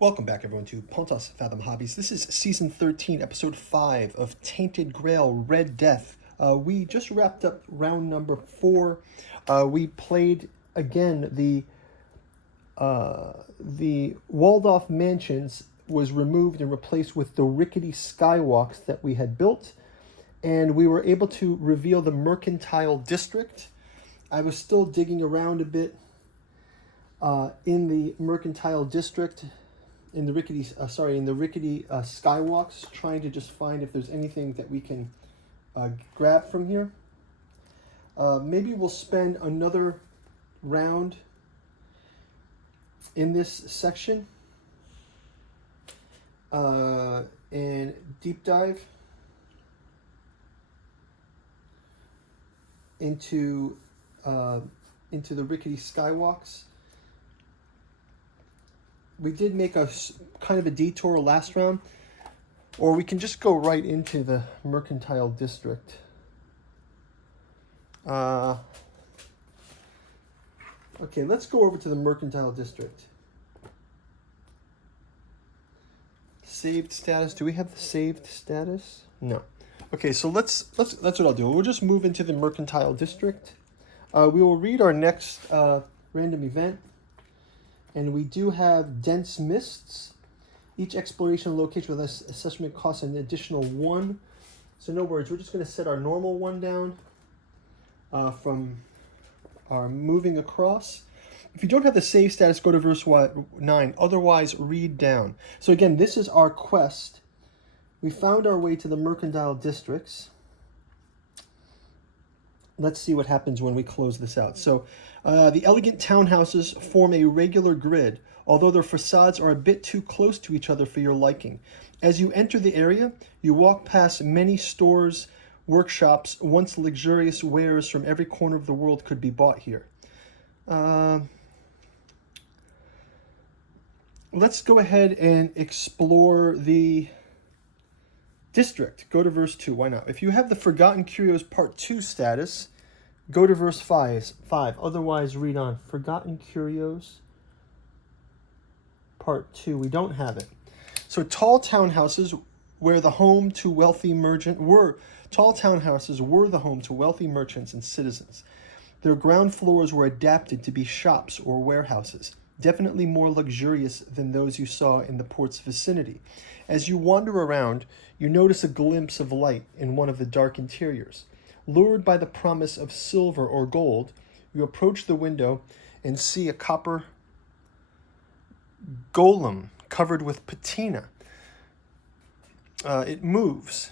Welcome back, everyone, to Pontos Fathom Hobbies. This is Season 13, Episode 5 of Tainted Grail, Red Death. We just wrapped up round number 4. We played, again, the walled-off mansions was removed and replaced with the rickety skywalks that we had built, and we were able to reveal the mercantile district. I was still digging around a bit in the mercantile district, in the rickety skywalks, trying to just find if there's anything that we can grab from here. Maybe we'll spend another round in this section and deep dive into the rickety skywalks. We did make a kind of a detour last round, or we can just go right into the mercantile district. Okay, let's go over to the mercantile district. Saved status. Do we have the saved status? No. Okay, so that's what I'll do. We'll just move into the mercantile district. We will read our next random event. And we do have dense mists. Each exploration location with assessment costs an additional 1. So in other words, we're just going to set our normal 1 down from our moving across. If you don't have the save status, go to verse 9. Otherwise, read down. So again, this is our quest. We found our way to the mercantile districts. Let's see what happens when we close this out. So the elegant townhouses form a regular grid, although their facades are a bit too close to each other for your liking. As you enter the area, you walk past many stores, workshops. Once luxurious wares from every corner of the world could be bought here. Let's go ahead and explore the district. Go to verse 2. Why not? If you have the Forgotten Curios Part 2 status, go to verse 5. Otherwise, read on. Forgotten Curios Part 2. We don't have it. So tall townhouses were the home to wealthy merchants and citizens. Their ground floors were adapted to be shops or warehouses, definitely more luxurious than those you saw in the port's vicinity. As you wander around, you notice a glimpse of light in one of the dark interiors. Lured by the promise of silver or gold, you approach the window and see a copper golem covered with patina. It moves.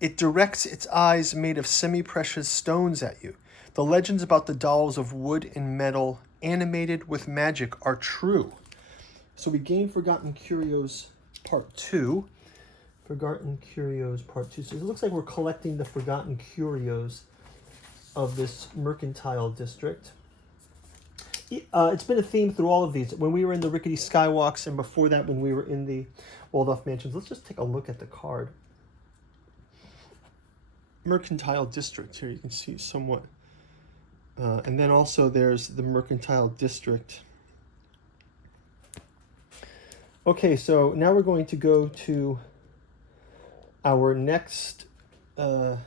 It directs its eyes made of semi-precious stones at you. The legends about the dolls of wood and metal animated with magic are true. So we gain Forgotten Curios Part 2. Forgotten Curios Part 2. So it looks like we're collecting the Forgotten Curios of this mercantile district. It's been a theme through all of these. When we were in the rickety skywalks, and before that when we were in the walled-off mansions. Let's just take a look at the card. Mercantile district. Here you can see somewhat. And then also there's the mercantile district. Okay, so now we're going to go to our next verse.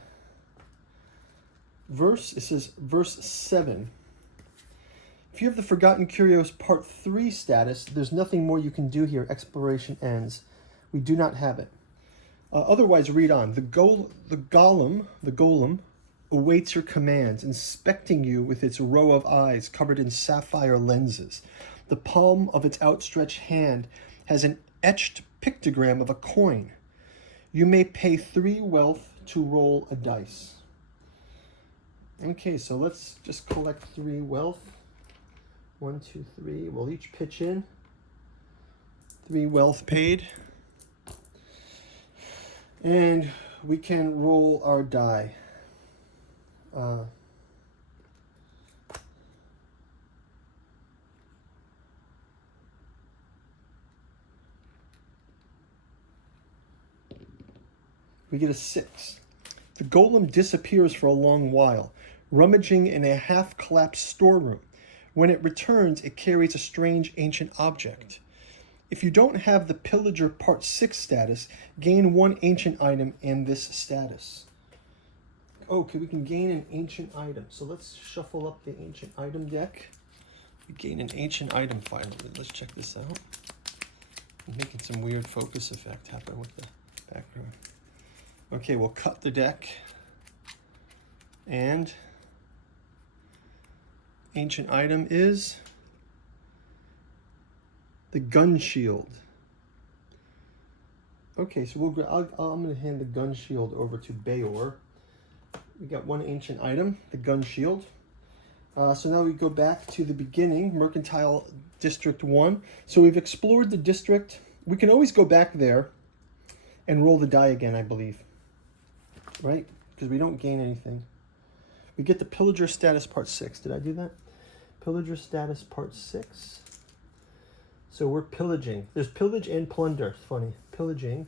It says verse 7. If you have the Forgotten Curios Part 3 status, there's nothing more you can do here. Exploration ends. We do not have it. Otherwise, read on. The golem awaits your commands, inspecting you with its row of eyes covered in sapphire lenses. The palm of its outstretched hand has an etched pictogram of a coin. You may pay 3 wealth to roll a dice. Okay, so let's just collect 3 wealth. 1, 2, 3. We'll each pitch in. 3 wealth paid. And we can roll our die. We get a 6. The golem disappears for a long while, rummaging in a half-collapsed storeroom. When it returns, it carries a strange ancient object. If you don't have the Pillager Part 6 status, gain 1 ancient item in this status. Okay, we can gain an ancient item. So let's shuffle up the ancient item deck. We gain an ancient item finally. Let's check this out. I'm making some weird focus effect happen with the background. Okay, we'll cut the deck. And ancient item is the gun shield. Okay, so I'm going to hand the gun shield over to Bayor. We got 1 ancient item, the gun shield. So now we go back to the beginning, Mercantile District 1. So we've explored the district. We can always go back there and roll the die again, I believe. Right? Because we don't gain anything. We get the Pillager status Part 6. Did I do that? Pillager status Part 6. So we're pillaging. There's pillage and plunder. It's funny. Pillaging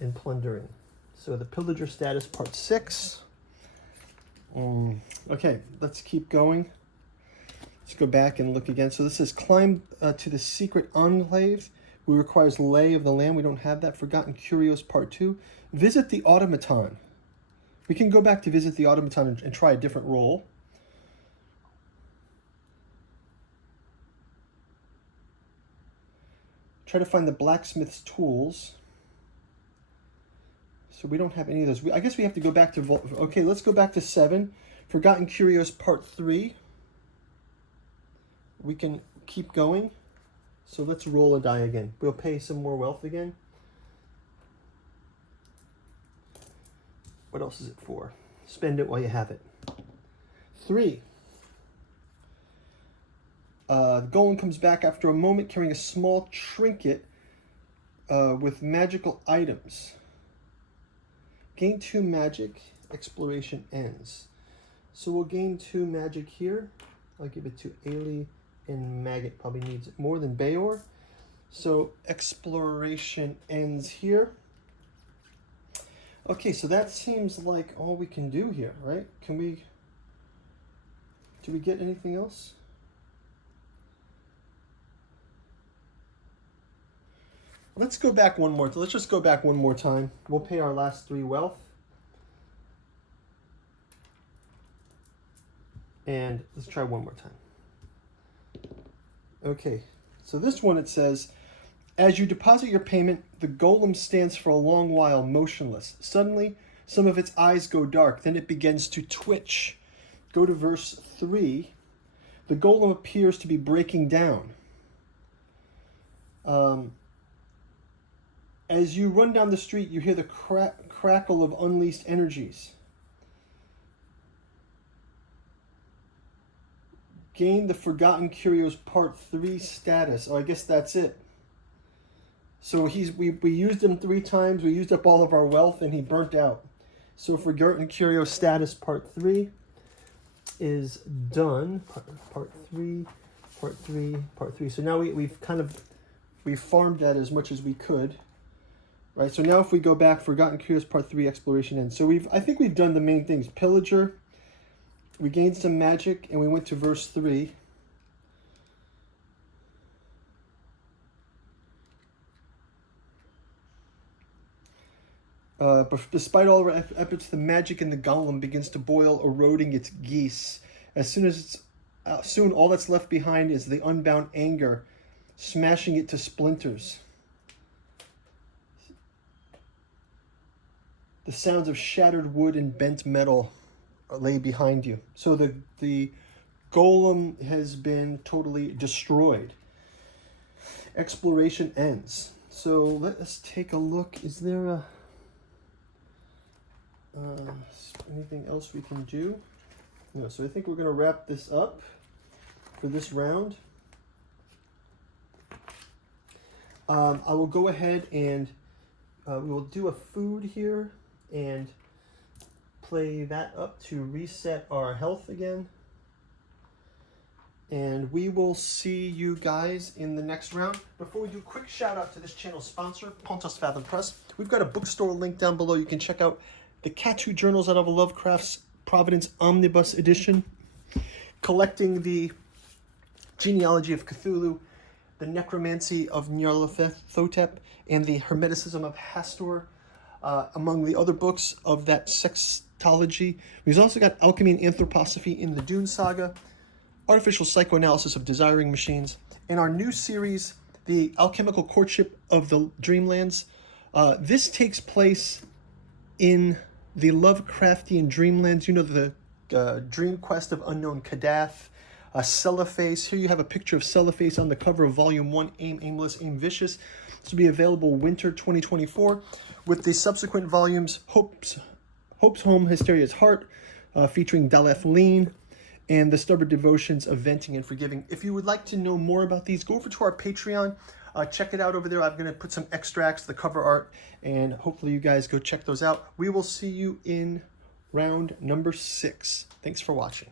and plundering. So the Pillager status Part 6. Okay, let's keep going. Let's go back and look again. So this is climb to the secret enclave. We requires lay of the land. We don't have that. Forgotten Curios Part 2. Visit the automaton. We can go back to visit the automaton and try a different role. Try to find the blacksmith's tools. So we don't have any of those. I guess we have to go back to... Okay, let's go back to 7. Forgotten Curios Part 3. We can keep going. So let's roll a die again. We'll pay some more wealth again. What else is it for? Spend it while you have it. 3. The golem comes back after a moment carrying a small trinket with magical items. Gain 2 magic. Exploration ends. So we'll gain 2 magic here. I'll give it to Ailey, and Maggot probably needs it more than Bayor. So exploration ends here. Okay, so that seems like all we can do here, right? Do we get anything else? Let's go back one more. Let's just go back one more time. We'll pay our last 3 wealth. And let's try one more time. Okay, so this one it says, as you deposit your payment, the golem stands for a long while motionless. Suddenly, some of its eyes go dark. Then it begins to twitch. Go to verse 3. The golem appears to be breaking down. As you run down the street, you hear the crackle of unleashed energies. Gain the Forgotten Curios Part 3 status. Oh, I guess that's it. So we used him 3 times. We used up all of our wealth, and he burnt out. So Forgotten Curios status Part 3 is done. Part 3, Part 3, Part 3. So now we've farmed that as much as we could. Right, so now if we go back, Forgotten Curios Part 3 exploration ends. So I think we've done the main things. Pillager, we gained some magic, and we went to verse 3. But despite all of our efforts, the magic in the golem begins to boil, eroding its geese. Soon all that's left behind is the unbound anger, smashing it to splinters. The sounds of shattered wood and bent metal lay behind you. So the golem has been totally destroyed. Exploration ends. So let us take a look. Is there anything else we can do? No, so I think we're going to wrap this up for this round. I will go ahead and we will do a food here and play that up to reset our health again. And we will see you guys in the next round. Before we do, quick shout out to this channel's sponsor, Pontus Fathom Press. We've got a bookstore link down below. You can check out the Catu Journals out of Lovecraft's Providence Omnibus Edition, collecting the Genealogy of Cthulhu, the necromancy of Nyarlathotep, and the hermeticism of Hastur, among the other books of that sextology. We've also got alchemy and anthroposophy in the Dune Saga, artificial psychoanalysis of desiring machines, and our new series, the alchemical courtship of the Dreamlands. This takes place in the Lovecraftian Dreamlands. You know, the dream quest of unknown Kadath, Cellophase. Here you have a picture of Cellophase on the cover of Volume 1, Aim Aimless, Aim Vicious. This will be available winter 2024, with the subsequent volumes, Hope's Home, Hysteria's Heart, featuring Daleth Lean, and the stubborn devotions of venting and forgiving. If you would like to know more about these, go over to our Patreon. Check it out over there. I'm going to put some extracts, the cover art, and hopefully you guys go check those out. We will see you in round number 6. Thanks for watching.